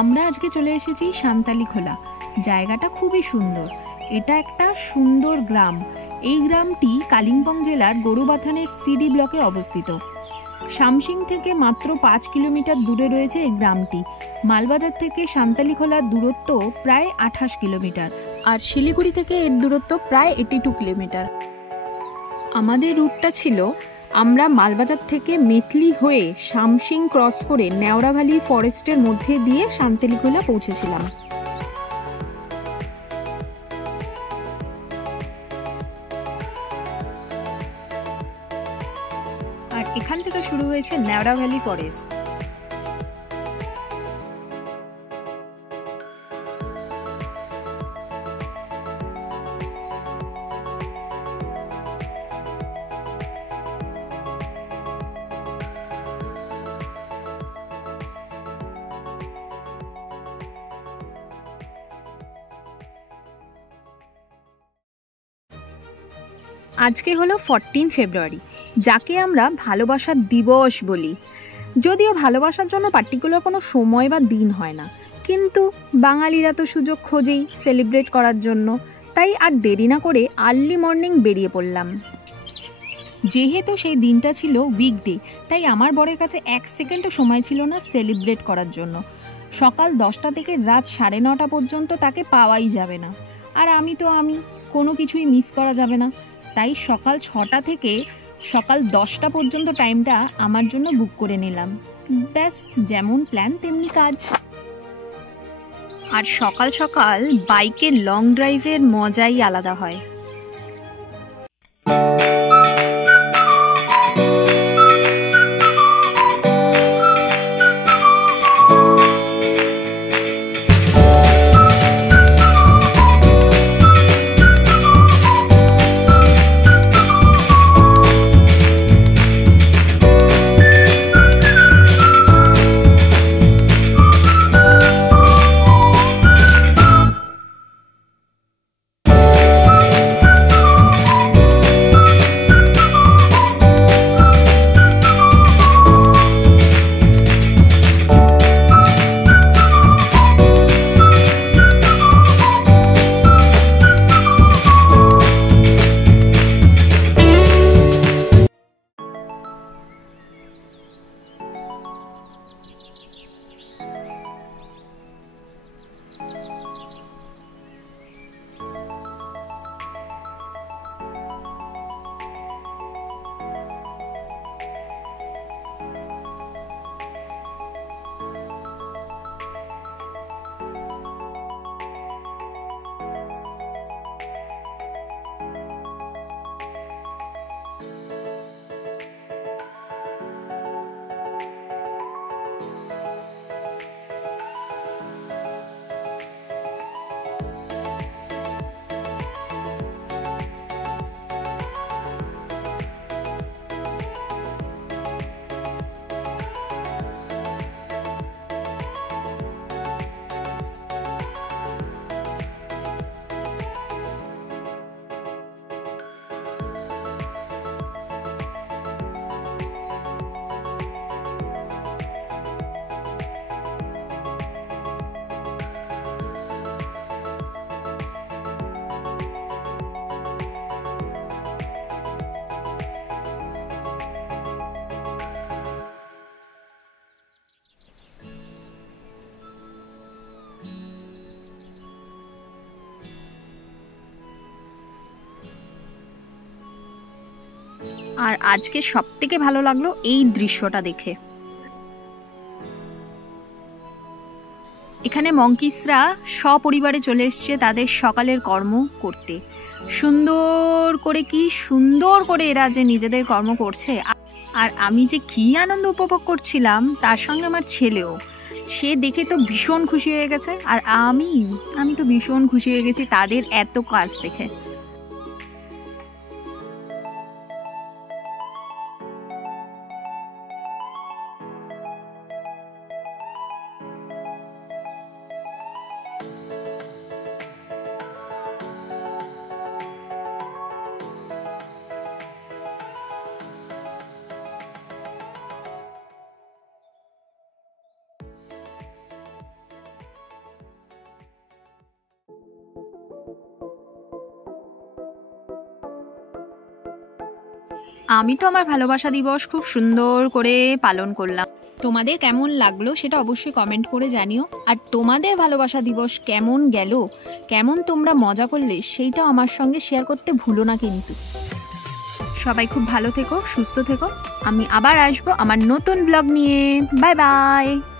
আমরা আজকে চলে এসেছি সান্তালি খোলা। জায়গাটা খুবই সুন্দর। এটা একটা সুন্দর গ্রাম। এই গ্রামটি কালিম্পং জেলার গরুবাথানের সিডি ব্লকে অবস্থিত। শামসিং থেকে মাত্র 5 কিলোমিটার দূরে রয়েছে এই গ্রামটি। মালবাজার থেকে সান্তালি খোলার দূরত্ব প্রায় 28 কিলোমিটার, আর শিলিগুড়ি থেকে এর দূরত্ব প্রায় 82 কিলোমিটার। আমাদের রুটটা ছিল, আমরা মালবাজার থেকে মেথলি হয়ে শামসিং ক্রস করে নেওড়া ভ্যালি ফরেস্টের মধ্যে দিয়ে সান্তালিখোলা পৌঁছেছিলাম। আর এখান থেকে শুরু হয়েছে নেওড়া ভ্যালি ফরেস্ট। আজকে হলো 14 ফেব্রুয়ারি, যাকে আমরা ভালোবাসার দিবস বলি। যদিও ভালোবাসার জন্য পার্টিকুলার কোনো সময় বা দিন হয় না, কিন্তু বাঙালিরা তো সুযোগ খোঁজেই সেলিব্রেট করার জন্য। তাই আর দেরি না করে আর্লি মর্নিং বেরিয়ে পড়লাম। যেহেতু সেই দিনটা ছিল উইকডে, তাই আমার বরের কাছে 1 সেকেন্ডও সময় ছিল না সেলিব্রেট করার জন্য। সকাল 10টা থেকে রাত 9:30 পর্যন্ত তাকে পাওয়াই যাবে না। আর আমি কোনো কিছুই মিস করা যাবে না। তাই সকাল 6টা থেকে সকাল 10টা পর্যন্ত টাইমটা আমার জন্য বুক করে নিলাম। ব্যাস, যেমন প্ল্যান তেমনি কাজ। আর সকাল সকাল বাইকে লং ড্রাইভের মজাই আলাদা হয়। আর আজকে সবথেকে ভালো লাগলো এই দৃশ্যটা দেখে। এখানে মঙ্কিসরা সপরিবারে চলে এসছে তাদের সকালের কর্ম করতে। সুন্দর করে এরা যে নিজেদের কর্ম করছে, আর আমি যে কি আনন্দ উপভোগ করছিলাম, তার সঙ্গে আমার ছেলেও। সে দেখে তো ভীষণ খুশি হয়ে গেছে, আর আমি তো ভীষণ খুশি হয়ে গেছি তাদের এত কাজ দেখে। আমি তো আমার ভালোবাসা দিবস খুব সুন্দর করে পালন করলাম। তোমাদের কেমন লাগলো সেটা অবশ্যই কমেন্ট করে জানিও। আর তোমাদের ভালোবাসা দিবস কেমন গেল, কেমন তোমরা মজা করলে সেইটাও আমার সঙ্গে শেয়ার করতে ভুলো না কিন্তু। সবাই খুব ভালো থেকো, সুস্থ থেকো। আমি আবার আসবো আমার নতুন ব্লগ নিয়ে। Bye bye.